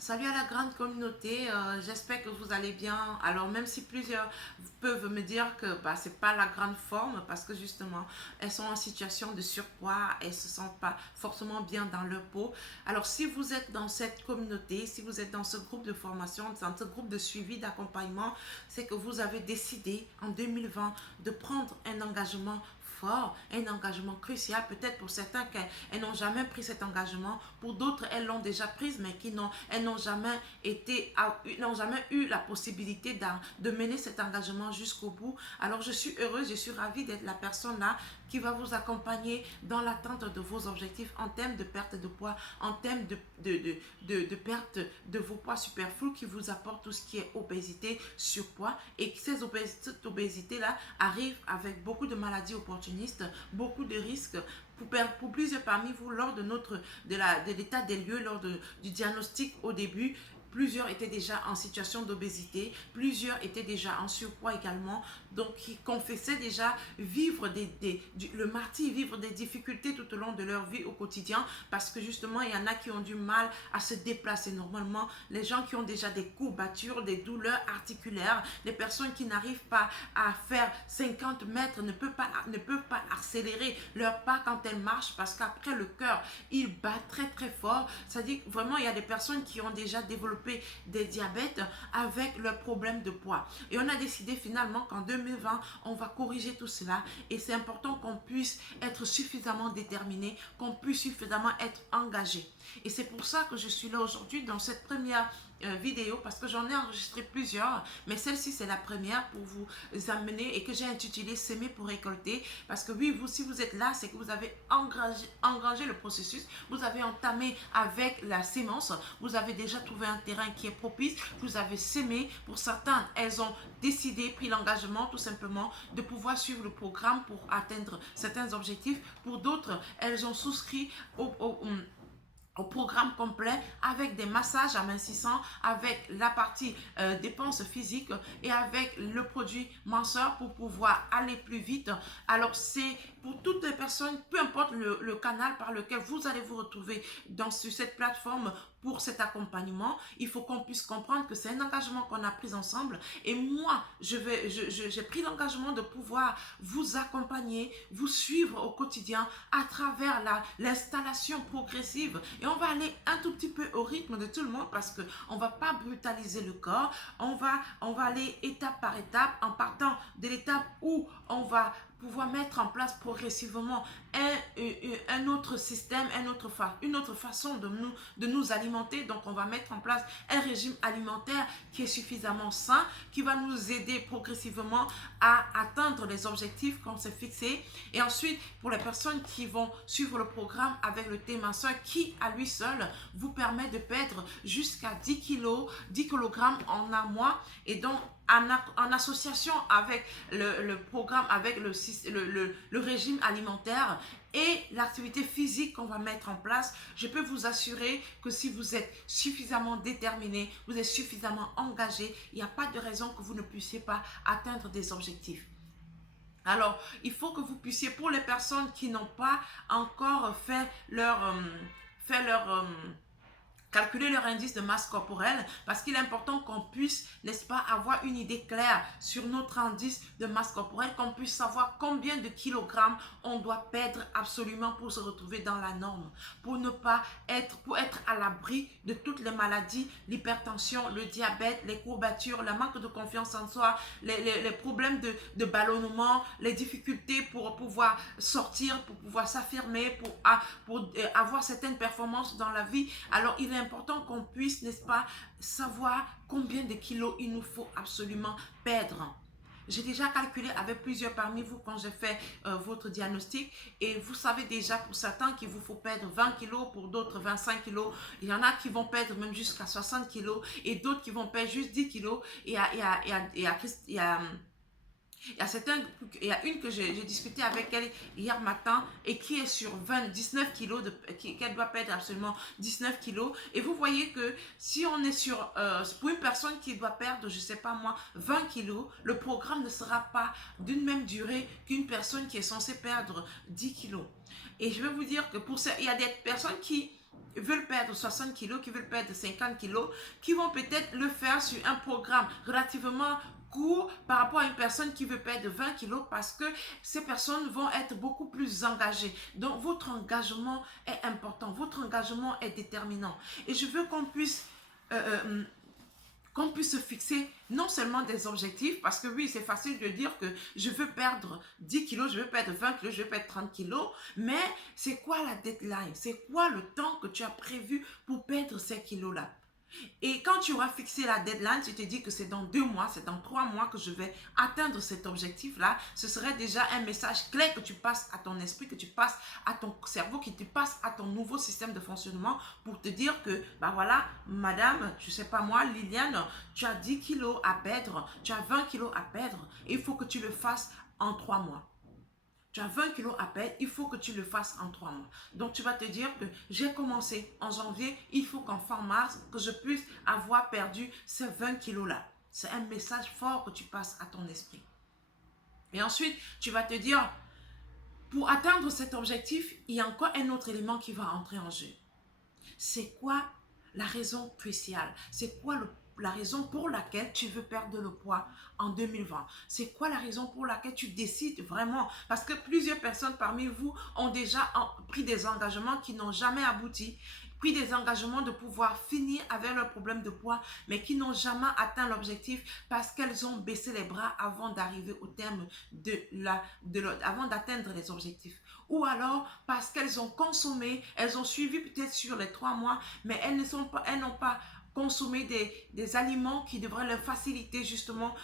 Salut à la grande communauté, j'espère que vous allez bien. Alors même si plusieurs peuvent me dire que c'est pas la grande forme parce que justement elles sont en situation de surpoids, elles se sentent pas forcément bien dans leur peau. Alors si vous êtes dans cette communauté, si vous êtes dans ce groupe de formation, dans ce groupe de suivi, d'accompagnement, c'est que vous avez décidé en 2020 de prendre un engagement fort, un engagement crucial. Peut-être pour certains qu'elles n'ont jamais pris cet engagement, pour d'autres elles l'ont déjà prise, mais elles n'ont jamais n'ont jamais eu la possibilité de mener cet engagement jusqu'au bout. Alors je suis heureuse, je suis ravie d'être la personne là qui va vous accompagner dans l'atteinte de vos objectifs en termes de perte de poids, en termes de perte de vos poids superflus qui vous apporte tout ce qui est obésité, surpoids, et que cette obésité-là arrive avec beaucoup de maladies opportunistes, beaucoup de risques pour plusieurs parmi vous lors de l'état des lieux, du diagnostic au début. Plusieurs étaient déjà en situation d'obésité, plusieurs étaient déjà en surpoids également, donc qui confessaient déjà vivre le martyre, vivre des difficultés tout au long de leur vie au quotidien, parce que justement, il y en a qui ont du mal à se déplacer normalement, les gens qui ont déjà des courbatures, des douleurs articulaires, les personnes qui n'arrivent pas à faire 50 mètres, ne peuvent pas accélérer leur pas quand elles marchent, parce qu'après le cœur, il bat très très fort. C'est-à-dire vraiment, il y a des personnes qui ont déjà développé des diabètes avec leurs problèmes de poids. Et on a décidé finalement qu'en 2020, on va corriger tout cela. Et c'est important qu'on puisse être suffisamment déterminé, qu'on puisse suffisamment être engagé. Et c'est pour ça que je suis là aujourd'hui dans cette première vidéo, parce que j'en ai enregistré plusieurs, mais celle-ci c'est la première pour vous amener, et que j'ai intitulé S'aimer pour récolter, parce que oui, si vous êtes là, c'est que vous avez engrangé le processus, vous avez entamé avec la sémence, vous avez déjà trouvé un terrain qui est propice, vous avez sémé. Pour certains, elles ont décidé, pris l'engagement tout simplement de pouvoir suivre le programme pour atteindre certains objectifs. Pour d'autres, elles ont souscrit au programme complet avec des massages amincissants, avec la partie dépenses physiques et avec le produit minceur pour pouvoir aller plus vite. Alors c'est pour toutes les personnes, peu importe le canal par lequel vous allez vous retrouver sur cette plateforme pour cet accompagnement, il faut qu'on puisse comprendre que c'est un engagement qu'on a pris ensemble. Et moi, j'ai pris l'engagement de pouvoir vous accompagner, vous suivre au quotidien à travers l'installation progressive. Et on va aller un tout petit peu au rythme de tout le monde, parce qu'on ne va pas brutaliser le corps. On va aller étape par étape, en partant de l'étape où on va pouvoir mettre en place progressivement un autre système, une autre façon de nous alimenter. Donc on va mettre en place un régime alimentaire qui est suffisamment sain, qui va nous aider progressivement à atteindre les objectifs qu'on s'est fixés. Et ensuite, pour les personnes qui vont suivre le programme avec le thé minceur, qui à lui seul vous permet de perdre jusqu'à 10 kilos, 10 kg en un mois. Et donc en association avec le programme, avec le régime alimentaire et l'activité physique qu'on va mettre en place, je peux vous assurer que si vous êtes suffisamment déterminé, vous êtes suffisamment engagé, il n'y a pas de raison que vous ne puissiez pas atteindre des objectifs. Alors, il faut que vous puissiez, pour les personnes qui n'ont pas encore calculer leur indice de masse corporelle, parce qu'il est important qu'on puisse, n'est-ce pas, avoir une idée claire sur notre indice de masse corporelle, qu'on puisse savoir combien de kilogrammes on doit perdre absolument pour se retrouver dans la norme, pour être à l'abri de toutes les maladies, l'hypertension, le diabète, les courbatures, le manque de confiance en soi, les problèmes de ballonnement, les difficultés pour pouvoir sortir, pour pouvoir s'affirmer, pour avoir certaines performances dans la vie. Alors il est important qu'on puisse, n'est-ce pas, savoir combien de kilos il nous faut absolument perdre. J'ai déjà calculé avec plusieurs parmi vous quand j'ai fait votre diagnostic, et vous savez déjà pour certains qu'il vous faut perdre 20 kilos, pour d'autres 25 kilos. Il y en a qui vont perdre même jusqu'à 60 kilos et d'autres qui vont perdre juste 10 kilos. Il y a une que j'ai discuté avec elle hier matin et qui est sur 19 kilos, qu'elle doit perdre absolument 19 kilos. Et vous voyez que si on est pour une personne qui doit perdre, je ne sais pas moi, 20 kilos, le programme ne sera pas d'une même durée qu'une personne qui est censée perdre 10 kilos. Et je vais vous dire que il y a des personnes qui veulent perdre 60 kilos, qui veulent perdre 50 kilos, qui vont peut-être le faire sur un programme relativement court par rapport à une personne qui veut perdre 20 kilos parce que ces personnes vont être beaucoup plus engagées. Donc, votre engagement est important, votre engagement est déterminant. Et je veux qu'on puisse se fixer non seulement des objectifs, parce que oui, c'est facile de dire que je veux perdre 10 kilos, je veux perdre 20 kilos, je veux perdre 30 kilos, mais c'est quoi la deadline? C'est quoi le temps que tu as prévu pour perdre ces kilos-là? Et quand tu auras fixé la deadline, tu te dis que c'est dans 2 mois, c'est dans 3 mois que je vais atteindre cet objectif-là. Ce serait déjà un message clair que tu passes à ton esprit, que tu passes à ton cerveau, que tu passes à ton nouveau système de fonctionnement pour te dire que, bah voilà, madame, je sais pas moi, Liliane, tu as 10 kilos à perdre, tu as 20 kilos à perdre, et il faut que tu le fasses en 3 mois. Tu as 20 kilos à perdre, il faut que tu le fasses en 3 mois. Donc, tu vas te dire que j'ai commencé en janvier, il faut qu'en fin mars, que je puisse avoir perdu ces 20 kilos-là. C'est un message fort que tu passes à ton esprit. Et ensuite, tu vas te dire, pour atteindre cet objectif, il y a encore un autre élément qui va entrer en jeu. C'est quoi la raison cruciale? C'est quoi la raison pour laquelle tu veux perdre le poids en 2020? C'est quoi la raison pour laquelle tu décides vraiment? Parce que plusieurs personnes parmi vous ont déjà pris des engagements qui n'ont jamais abouti, pris des engagements de pouvoir finir avec leur problème de poids, mais qui n'ont jamais atteint l'objectif parce qu'elles ont baissé les bras avant d'arriver au terme avant d'atteindre les objectifs. Ou alors parce qu'elles ont consommé, elles ont suivi peut-être sur les 3 mois, mais elles n'ont pas consommé des aliments qui devraient leur faciliter justement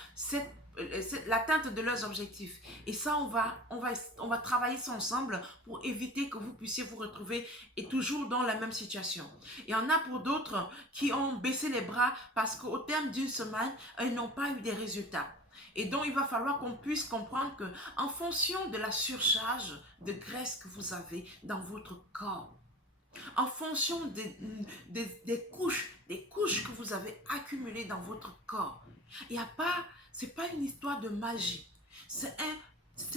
l'atteinte de leurs objectifs. Et ça, on va travailler ça ensemble pour éviter que vous puissiez vous retrouver et toujours dans la même situation. Il y en a pour d'autres qui ont baissé les bras parce qu'au terme d'une semaine, ils n'ont pas eu des résultats. Et donc, il va falloir qu'on puisse comprendre que en fonction de la surcharge de graisse que vous avez dans votre corps, en fonction des couches que vous avez accumulées dans votre corps, c'est pas une histoire de magie. C'est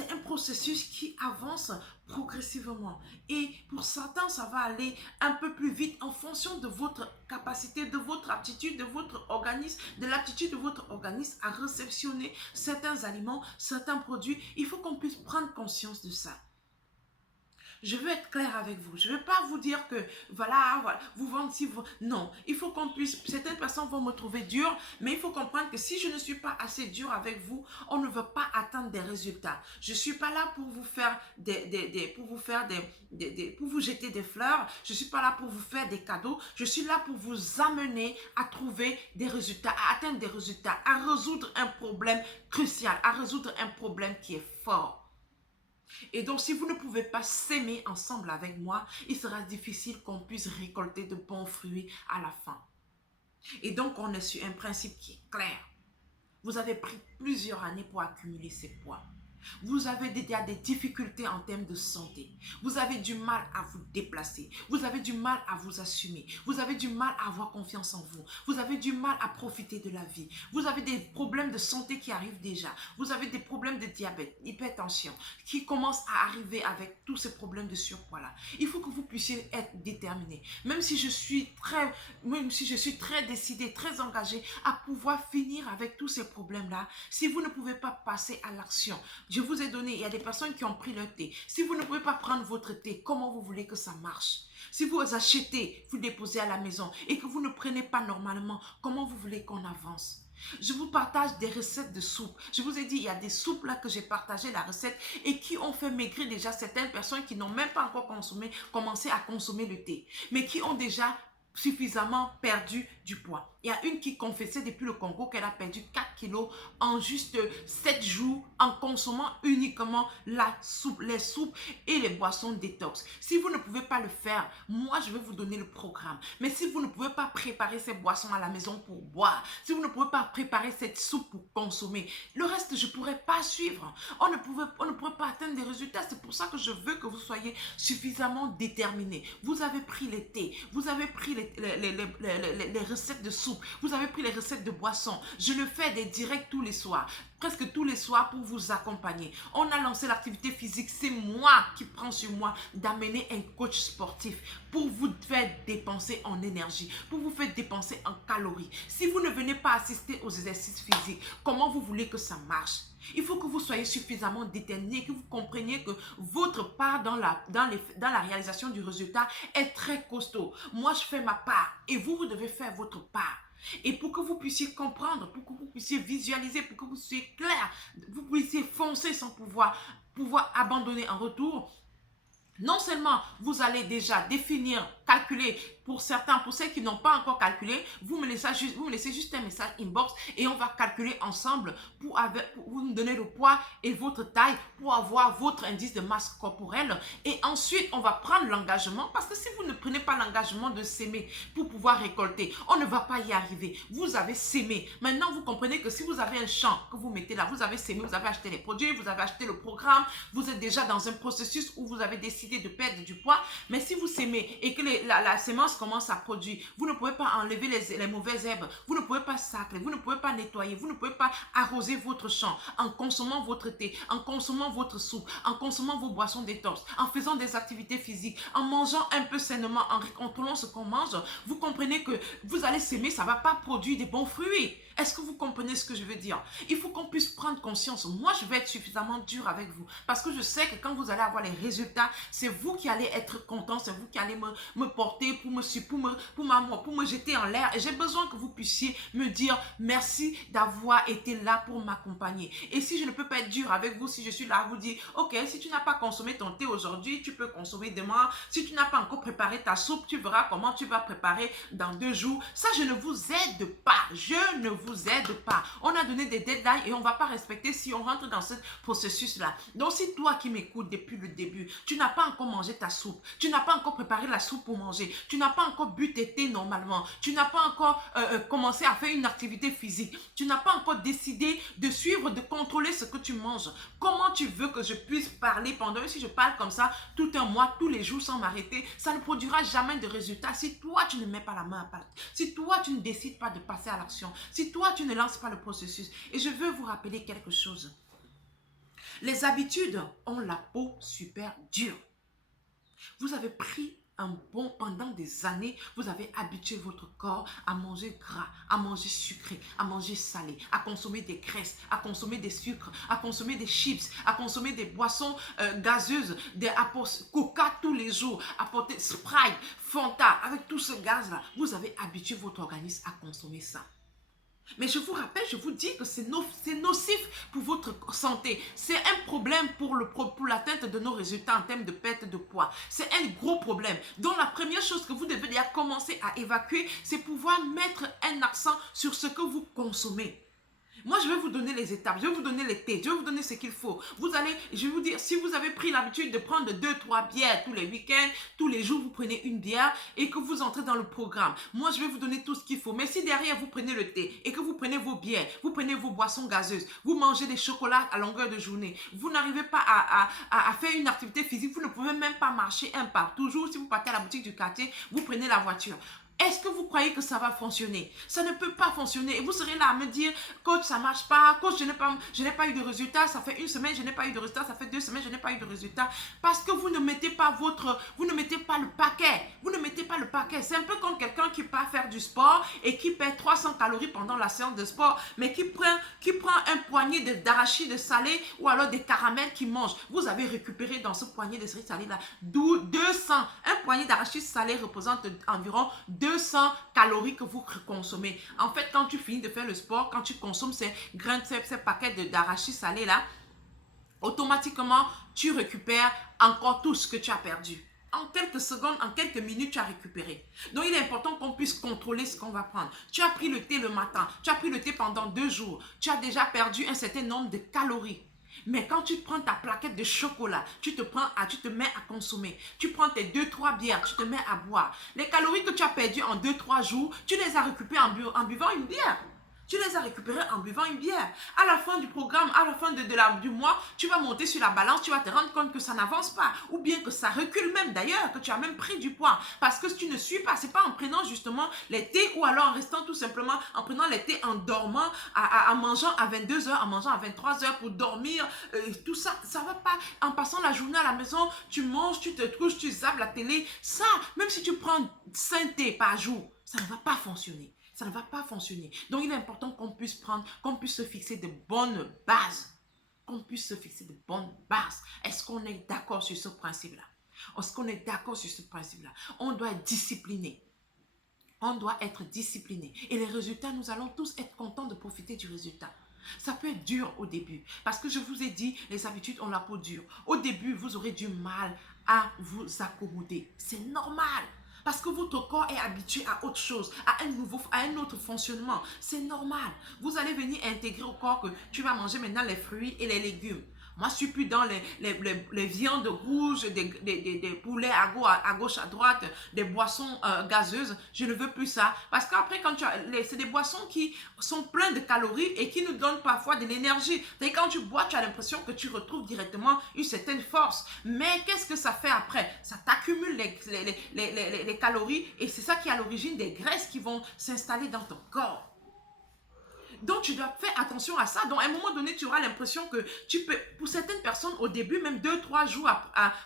un processus qui avance progressivement. Et pour certains, ça va aller un peu plus vite en fonction de votre capacité, de votre aptitude, de votre organisme, de l'aptitude de votre organisme à réceptionner certains aliments, certains produits. Il faut qu'on puisse prendre conscience de ça. Je veux être clair avec vous. Je ne veux pas vous dire que, voilà, vous vendez si vous... Non, il faut qu'on puisse... Certaines personnes vont me trouver dur, mais il faut comprendre que si je ne suis pas assez dur avec vous, on ne veut pas atteindre des résultats. Je ne suis pas là pour vous faire pour vous jeter des fleurs. Je ne suis pas là pour vous faire des cadeaux. Je suis là pour vous amener à trouver des résultats, à atteindre des résultats, à résoudre un problème crucial, à résoudre un problème qui est fort. Et donc, si vous ne pouvez pas s'aimer ensemble avec moi, il sera difficile qu'on puisse récolter de bons fruits à la fin. Et donc, on est sur un principe qui est clair. Vous avez pris plusieurs années pour accumuler ces poids. Vous avez déjà des difficultés en termes de santé. Vous avez du mal à vous déplacer. Vous avez du mal à vous assumer. Vous avez du mal à avoir confiance en vous. Vous avez du mal à profiter de la vie. Vous avez des problèmes de santé qui arrivent déjà. Vous avez des problèmes de diabète, hypertension qui commencent à arriver avec tous ces problèmes de surpoids-là. Il faut que vous puissiez être déterminé. Même si je suis très décidé, très engagé à pouvoir finir avec tous ces problèmes-là, si vous ne pouvez pas passer à l'action, je vous ai donné, il y a des personnes qui ont pris leur thé. Si vous ne pouvez pas prendre votre thé, comment vous voulez que ça marche? Si vous achetez, vous déposez à la maison et que vous ne prenez pas normalement, comment vous voulez qu'on avance? Je vous partage des recettes de soupe. Je vous ai dit, il y a des soupes là que j'ai partagé la recette et qui ont fait maigrir déjà certaines personnes qui n'ont même pas encore commencé à consommer le thé, mais qui ont déjà suffisamment perdu du poids. Il y a une qui confessait depuis le Congo qu'elle a perdu 4 kilos en juste 7 jours en consommant uniquement les soupes et les boissons détox. Si vous ne pouvez pas le faire, moi je vais vous donner le programme. Mais si vous ne pouvez pas préparer ces boissons à la maison pour boire, si vous ne pouvez pas préparer cette soupe pour consommer, le reste je ne pourrais pas suivre. On ne pourrait pas atteindre des résultats. C'est pour ça que je veux que vous soyez suffisamment déterminés. Vous avez pris les thés, vous avez pris les recettes de soupe, vous avez pris les recettes de boissons. Je le fais des directs tous les soirs, presque tous les soirs pour vous accompagner. On a lancé l'activité physique, c'est moi qui prends sur moi d'amener un coach sportif pour vous faire dépenser en énergie, pour vous faire dépenser en calories. Si vous ne venez pas assister aux exercices physiques, comment vous voulez que ça marche? Il faut que vous soyez suffisamment déterminé, que vous compreniez que votre part dans la réalisation du résultat est très costaud. Moi, je fais ma part et vous devez faire votre part. Et pour que vous puissiez comprendre, pour que vous puissiez visualiser, pour que vous soyez clair, vous puissiez foncer sans pouvoir abandonner en retour, non seulement vous allez déjà définir, calculer pour certains, pour ceux qui n'ont pas encore calculé, vous me laissez juste un message inbox et on va calculer ensemble pour vous me donner le poids et votre taille pour avoir votre indice de masse corporelle. Et ensuite, on va prendre l'engagement parce que si vous ne prenez pas l'engagement de s'aimer pour pouvoir récolter, on ne va pas y arriver. Vous avez sémé. Maintenant, vous comprenez que si vous avez un champ que vous mettez là, vous avez sémé, vous avez acheté les produits, vous avez acheté le programme, vous êtes déjà dans un processus où vous avez décidé de perdre du poids. Mais si vous sémez et que la sémence commence à produire, vous ne pouvez pas enlever les mauvaises herbes, vous ne pouvez pas sacler, vous ne pouvez pas nettoyer, vous ne pouvez pas arroser votre champ en consommant votre thé, en consommant votre soupe, en consommant vos boissons détox, en faisant des activités physiques, en mangeant un peu sainement, en contrôlant ce qu'on mange. Vous comprenez que vous allez s'aimer, ça ne va pas produire des bons fruits. Est-ce que vous comprenez ce que je veux dire? Il faut qu'on puisse prendre conscience. Moi, je vais être suffisamment dur avec vous parce que je sais que quand vous allez avoir les résultats, c'est vous qui allez être content, c'est vous qui allez me porter pour me jeter en l'air. Et j'ai besoin que vous puissiez me dire merci d'avoir été là pour m'accompagner. Et si je ne peux pas être dur avec vous, si je suis là à vous dire, ok, si tu n'as pas consommé ton thé aujourd'hui, tu peux consommer demain. Si tu n'as pas encore préparé ta soupe, tu verras comment tu vas préparer dans 2 jours. Ça, je ne vous aide pas. Je ne vous aide pas. On a donné des deadlines et on ne va pas respecter si on rentre dans ce processus-là. Donc, si toi qui m'écoutes depuis le début, tu n'as pas encore mangé ta soupe, tu n'as pas encore préparé la soupe pour manger, tu n'as pas encore bu tes thés normalement, tu n'as pas encore commencé à faire une activité physique, tu n'as pas encore décidé de suivre, de contrôler ce que tu manges, comment tu veux que je puisse parler pendant, si je parle comme ça tout un mois, tous les jours sans m'arrêter, ça ne produira jamais de résultat si toi tu ne mets pas la main à pâte, si toi tu ne décides pas de passer à l'action, si toi tu ne lances pas le processus. Et je veux vous rappeler quelque chose. Les habitudes ont la peau super dure. Vous avez pris pendant des années, vous avez habitué votre corps à manger gras, à manger sucré, à manger salé, à consommer des graisses, à consommer des sucres, à consommer des chips, à consommer des boissons gazeuses, des Coca tous les jours, apporter Sprite, Fanta, avec tout ce gaz-là. Vous avez habitué votre organisme à consommer ça. Mais je vous rappelle, je vous dis que c'est nocif pour votre santé. C'est un problème pour l'atteinte de nos résultats en termes de perte de poids. C'est un gros problème. Donc la première chose que vous devez déjà commencer à évacuer, c'est pouvoir mettre un accent sur ce que vous consommez. Moi, je vais vous donner les étapes, je vais vous donner les thés, je vais vous donner ce qu'il faut. Je vais vous dire, si vous avez pris l'habitude de prendre 2-3 bières tous les week-ends, tous les jours, vous prenez une bière et que vous entrez dans le programme. Moi, je vais vous donner tout ce qu'il faut. Mais si derrière, vous prenez le thé et que vous prenez vos bières, vous prenez vos boissons gazeuses, vous mangez des chocolats à longueur de journée, vous n'arrivez pas à faire une activité physique, vous ne pouvez même pas marcher un pas. Toujours, si vous partez à la boutique du quartier, vous prenez la voiture. Est-ce que vous croyez que ça va fonctionner? Ça ne peut pas fonctionner. Et vous serez là à me dire, coach, ça ne marche pas. Coach, je n'ai pas eu de résultat. Ça fait 1 semaine, je n'ai pas eu de résultat. Ça fait 2 semaines, je n'ai pas eu de résultat. Parce que vous ne mettez pas le paquet. Vous ne mettez pas le paquet. C'est un peu comme quelqu'un qui part faire du sport et qui perd 300 calories pendant la séance de sport, mais qui prend un poignet d'arachide salé ou alors des caramels qu'il mange. Vous avez récupéré dans ce poignet de cerises salées là 200. Un poignet d'arachide salé représente environ 200 calories que vous consommez. En fait, quand tu finis de faire le sport, quand tu consommes ces grains, ces paquets d'arachide salé là, automatiquement, tu récupères encore tout ce que tu as perdu. En quelques secondes, en quelques minutes, tu as récupéré. Donc, il est important qu'on puisse contrôler ce qu'on va prendre. Tu as pris le thé le matin, tu as pris le thé pendant 2 jours, tu as déjà perdu un certain nombre de calories. Mais quand tu prends ta plaquette de chocolat, tu te mets à consommer. Tu prends tes 2-3 bières, tu te mets à boire. Les calories que tu as perdues en 2-3 jours, tu les as récupérées en buvant une bière. Tu les as récupérés en buvant une bière. À la fin du programme, à la fin du mois, tu vas monter sur la balance, tu vas te rendre compte que ça n'avance pas. Ou bien que ça recule même d'ailleurs, que tu as même pris du poids. Parce que si tu ne suis pas, c'est pas en prenant justement les thés ou alors en restant tout simplement, en prenant les thés en dormant, en mangeant à 22 heures, en mangeant à 23 heures pour dormir. Tout ça, ça va pas. En passant la journée à la maison, tu manges, tu te couches, tu zappes la télé. Ça, même si tu prends 5 thés par jour, ça ne va pas fonctionner. Ça ne va pas fonctionner. Donc, il est important qu'on puisse prendre, qu'on puisse se fixer de bonnes bases. Qu'on puisse se fixer de bonnes bases. Est-ce qu'on est d'accord sur ce principe-là? Est-ce qu'on est d'accord sur ce principe-là? On doit être discipliné. On doit être discipliné. Et les résultats, nous allons tous être contents de profiter du résultat. Ça peut être dur au début. Parce que je vous ai dit, les habitudes ont la peau dure. Au début, vous aurez du mal à vous accommoder. C'est normal. Parce que votre corps est habitué à autre chose, à un autre fonctionnement. C'est normal. Vous allez venir intégrer au corps que tu vas manger maintenant les fruits et les légumes. Moi, je ne suis plus dans les viandes rouges, des poulets à gauche, à droite, des boissons gazeuses. Je ne veux plus ça. Parce qu'après, c'est des boissons qui sont pleines de calories et qui nous donnent parfois de l'énergie. Et quand tu bois, tu as l'impression que tu retrouves directement une certaine force. Mais qu'est-ce que ça fait après? Ça t'accumule les calories et c'est ça qui est à l'origine des graisses qui vont s'installer dans ton corps. Donc, tu dois faire attention à ça. Donc, à un moment donné, tu auras l'impression que tu peux, pour certaines personnes, au début, même 2-3 jours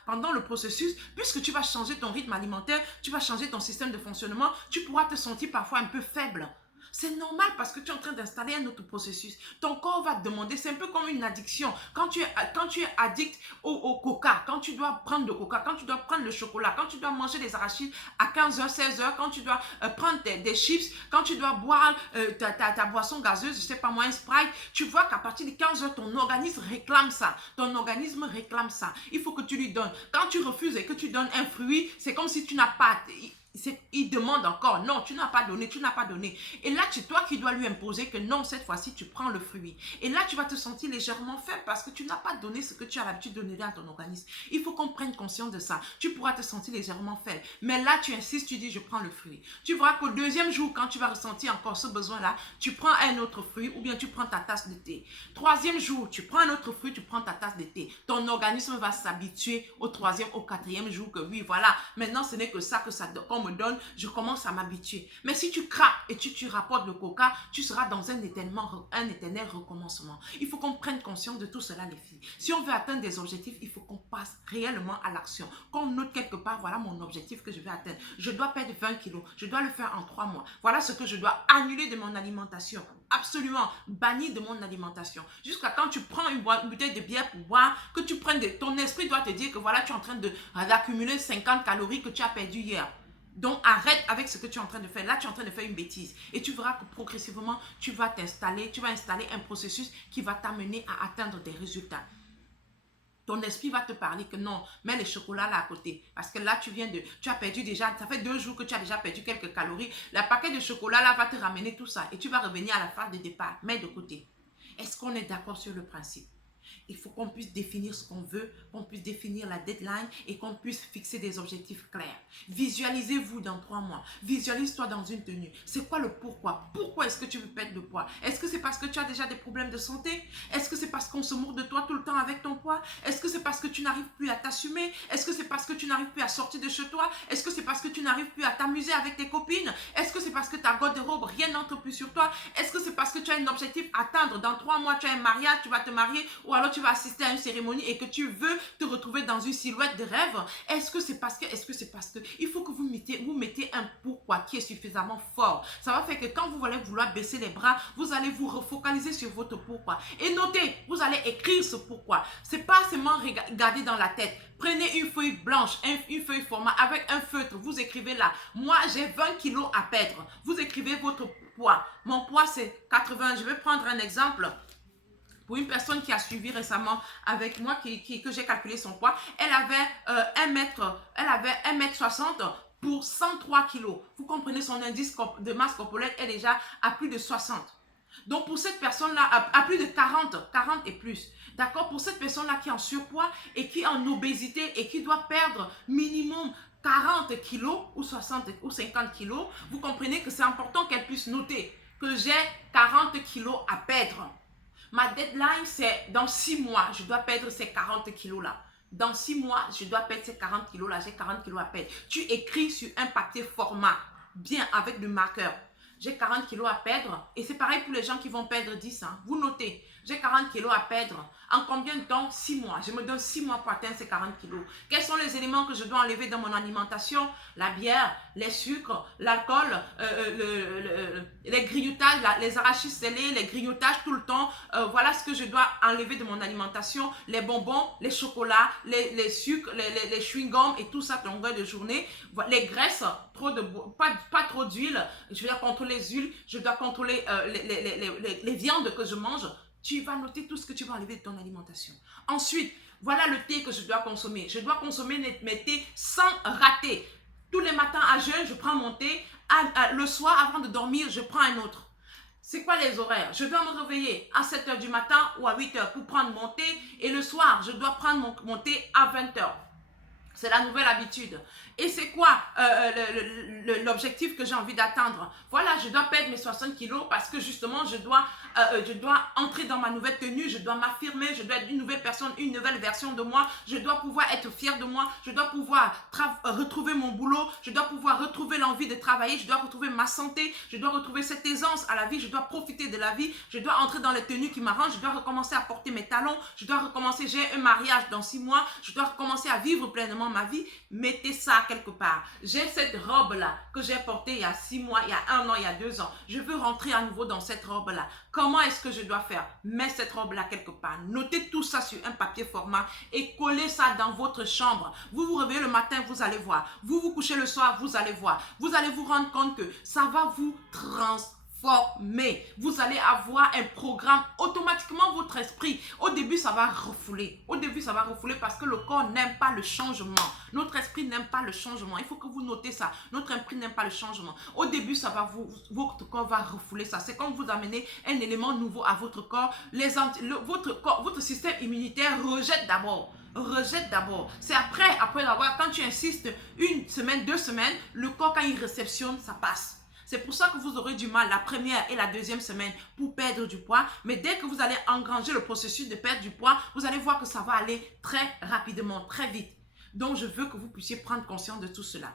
pendant le processus, puisque tu vas changer ton rythme alimentaire, tu vas changer ton système de fonctionnement, tu pourras te sentir parfois un peu faible. C'est normal parce que tu es en train d'installer un autre processus. Ton corps va te demander, c'est un peu comme une addiction. Quand tu es addict au coca, quand tu dois prendre le coca, quand tu dois prendre le chocolat, quand tu dois manger des arachides à 15h, 16h, quand tu dois prendre des chips, quand tu dois boire ta boisson gazeuse, je sais pas moi, un Sprite, tu vois qu'à partir de 15h, ton organisme réclame ça. Ton organisme réclame ça. Il faut que tu lui donnes. Quand tu refuses et que tu donnes un fruit, c'est comme si tu n'as pas... Il demande encore, non, tu n'as pas donné, tu n'as pas donné. Et là, c'est toi qui dois lui imposer que non, cette fois-ci, tu prends le fruit. Et là, tu vas te sentir légèrement faible parce que tu n'as pas donné ce que tu as l'habitude de donner à ton organisme. Il faut qu'on prenne conscience de ça. Tu pourras te sentir légèrement faible. Mais là, tu insistes, tu dis, je prends le fruit. Tu verras qu'au deuxième jour, quand tu vas ressentir encore ce besoin-là, tu prends un autre fruit ou bien tu prends ta tasse de thé. Troisième jour, tu prends un autre fruit, tu prends ta tasse de thé. Ton organisme va s'habituer au troisième, au quatrième jour que oui, voilà, maintenant, ce n'est que ça qu'on me donne, je commence à m'habituer. Mais si tu craques et tu rapportes le coca, tu seras dans un éternel recommencement. Il faut qu'on prenne conscience de tout cela, les filles. Si on veut atteindre des objectifs, il faut qu'on passe réellement à l'action. Qu'on note quelque part, voilà mon objectif que je vais atteindre. Je dois perdre 20 kilos. Je dois le faire en 3 mois. Voilà ce que je dois annuler de mon alimentation. Absolument, bannir de mon alimentation. Jusqu'à quand tu prends une bouteille de bière pour boire, que tu prennes ton esprit doit te dire que voilà, tu es en train d'accumuler 50 calories que tu as perdu hier. Donc, arrête avec ce que tu es en train de faire. Là, tu es en train de faire une bêtise. Et tu verras que progressivement, tu vas installer un processus qui va t'amener à atteindre des résultats. Ton esprit va te parler que non, mets les chocolats là à côté. Parce que là, tu as perdu déjà, ça fait 2 jours que tu as déjà perdu quelques calories. Le paquet de chocolat là va te ramener tout ça. Et tu vas revenir à la phase de départ. Mets de côté. Est-ce qu'on est d'accord sur le principe? Il faut qu'on puisse définir ce qu'on veut, qu'on puisse définir la deadline et qu'on puisse fixer des objectifs clairs. Visualisez-vous dans 3 mois. Visualise-toi dans une tenue. C'est quoi le pourquoi? Pourquoi est-ce que tu veux perdre de poids? Est-ce que c'est parce que tu as déjà des problèmes de santé? Est-ce que c'est parce qu'on se moque de toi tout le temps avec ton poids? Est-ce que c'est parce que tu n'arrives plus à t'assumer? Est-ce que c'est parce que tu n'arrives plus à sortir de chez toi? Est-ce que c'est parce que tu n'arrives plus à t'amuser avec tes copines? Est-ce que c'est parce que ta garde-robe, rien n'entre plus sur toi? Est-ce que c'est parce que tu as un objectif à atteindre? Dans 3 mois, tu as un mariage, tu vas te marier ou alors tu vas assister à une cérémonie et que tu veux te retrouver dans une silhouette de rêve? Est-ce que c'est parce que il faut que vous mettez un pourquoi qui est suffisamment fort. Ça va faire que quand vous allez vouloir baisser les bras, vous allez vous refocaliser sur votre pourquoi. Et notez, vous allez écrire ce pourquoi. C'est pas seulement regarder dans la tête. Prenez une feuille blanche, une feuille format avec un feutre. Vous écrivez là, moi j'ai 20 kilos à perdre. Vous écrivez votre poids. Mon poids c'est 80. Je vais prendre un exemple. Pour une personne qui a suivi récemment avec moi, que j'ai calculé son poids, elle avait 1m60 pour 103 kilos. Vous comprenez, son indice de masse corporelle est déjà à plus de 60. Donc pour cette personne-là, à plus de 40 et plus. D'accord? Pour cette personne-là qui est en surpoids et qui est en obésité et qui doit perdre minimum 40 kilos ou 60 ou 50 kilos, vous comprenez que c'est important qu'elle puisse noter que j'ai 40 kilos à perdre. Ma deadline, c'est dans 6 mois, je dois perdre ces 40 kilos-là. Dans 6 mois, je dois perdre ces 40 kilos-là. J'ai 40 kilos à perdre. Tu écris sur un papier format, bien avec le marqueur. J'ai 40 kilos à perdre. Et c'est pareil pour les gens qui vont perdre 10. Hein. Vous notez, j'ai 40 kilos à perdre. En combien de temps? 6 mois. Je me donne 6 mois pour atteindre ces 40 kilos. Quels sont les éléments que je dois enlever dans mon alimentation? La bière, les sucres, l'alcool, les grignotages, les arachides scellés, les grignotages tout le temps. Voilà ce que je dois enlever de mon alimentation. Les bonbons, les chocolats, les sucres, les chewing-gums et tout ça à longueur de journée. Les graisses, pas trop d'huile. Je dois contrôler les huiles. Je dois contrôler les viandes que je mange. Tu vas noter tout ce que tu vas enlever de ton alimentation. Ensuite, voilà le thé que je dois consommer. Je dois consommer mes thés sans rater. Tous les matins à jeun, je prends mon thé. Le soir, avant de dormir, je prends un autre. C'est quoi les horaires? Je dois me réveiller à 7 h du matin ou à 8 h pour prendre mon thé. Et le soir, je dois prendre mon thé à 20 h. C'est la nouvelle habitude. Et c'est quoi l'objectif que j'ai envie d'atteindre? Voilà, je dois perdre mes 60 kilos parce que justement, je dois entrer dans ma nouvelle tenue, je dois m'affirmer, je dois être une nouvelle personne, une nouvelle version de moi, je dois pouvoir être fière de moi, je dois pouvoir retrouver mon boulot, je dois pouvoir retrouver l'envie de travailler, je dois retrouver ma santé, je dois retrouver cette aisance à la vie, je dois profiter de la vie, je dois entrer dans les tenues qui m'arrangent, je dois recommencer à porter mes talons, je dois recommencer, j'ai un mariage dans 6 mois, je dois recommencer à vivre pleinement ma vie. Mettez ça quelque part. J'ai cette robe-là que j'ai portée il y a 6 mois, il y a 1 an, il y a 2 ans. Je veux rentrer à nouveau dans cette robe-là. Comment est-ce que je dois faire? Mets cette robe-là quelque part. Notez tout ça sur un papier format et collez ça dans votre chambre. Vous vous réveillez le matin, vous allez voir. Vous vous couchez le soir, vous allez voir. Vous allez vous rendre compte que ça va vous transformer. Vous allez avoir un programme, automatiquement votre esprit. Au début, ça va refouler. Au début, ça va refouler parce que le corps n'aime pas le changement. Notre esprit n'aime pas le changement. Il faut que vous notez ça. Notre esprit n'aime pas le changement. Au début, ça va votre corps va refouler ça. C'est comme vous amenez un élément nouveau à votre corps. Votre système immunitaire rejette d'abord. C'est après avoir, quand tu insistes 1 semaine, 2 semaines, le corps, quand il réceptionne, ça passe. C'est pour ça que vous aurez du mal la première et la deuxième semaine pour perdre du poids. Mais dès que vous allez engranger le processus de perdre du poids, vous allez voir que ça va aller très rapidement, très vite. Donc, je veux que vous puissiez prendre conscience de tout cela.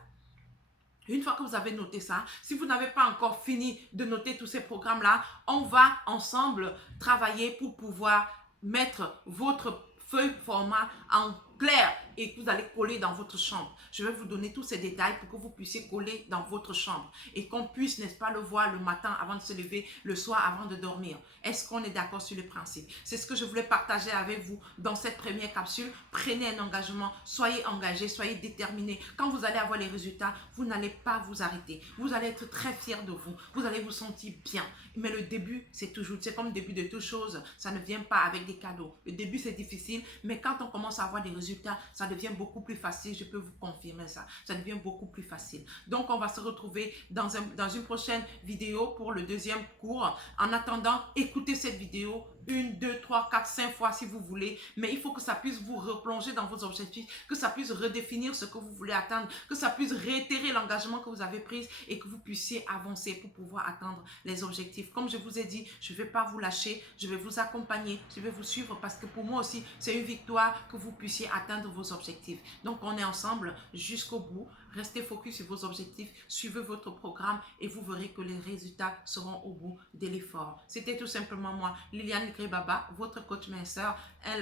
Une fois que vous avez noté ça, si vous n'avez pas encore fini de noter tous ces programmes-là, on va ensemble travailler pour pouvoir mettre votre feuille format en clair et que vous allez coller dans votre chambre. Je vais vous donner tous ces détails pour que vous puissiez coller dans votre chambre et qu'on puisse, n'est-ce pas, le voir le matin avant de se lever, le soir avant de dormir. Est-ce qu'on est d'accord sur le principe? C'est ce que je voulais partager avec vous dans cette première capsule. Prenez un engagement, soyez engagés, soyez déterminés. Quand vous allez avoir les résultats, vous n'allez pas vous arrêter. Vous allez être très fiers de vous. Vous allez vous sentir bien. Mais le début, c'est comme le début de toute chose. Ça ne vient pas avec des cadeaux. Le début, c'est difficile, mais quand on commence à avoir des résultats, ça devient beaucoup plus facile. Je peux vous confirmer ça. Ça devient beaucoup plus facile. Donc, on va se retrouver dans une prochaine vidéo pour le deuxième cours. En attendant, écoutez cette vidéo 1, 2, 3, 4, 5 fois si vous voulez. Mais il faut que ça puisse vous replonger dans vos objectifs, que ça puisse redéfinir ce que vous voulez atteindre, que ça puisse réitérer l'engagement que vous avez pris et que vous puissiez avancer pour pouvoir atteindre les objectifs. Comme je vous ai dit, je ne vais pas vous lâcher, je vais vous accompagner, je vais vous suivre parce que pour moi aussi, c'est une victoire que vous puissiez atteindre vos objectifs. Donc, on est ensemble jusqu'au bout. Restez focus sur vos objectifs, suivez votre programme et vous verrez que les résultats seront au bout de l'effort. C'était tout simplement moi, Liliane Gribaba, votre coach minceur.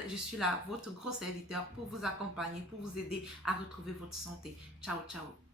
Je suis là, votre gros serviteur pour vous accompagner, pour vous aider à retrouver votre santé. Ciao, ciao.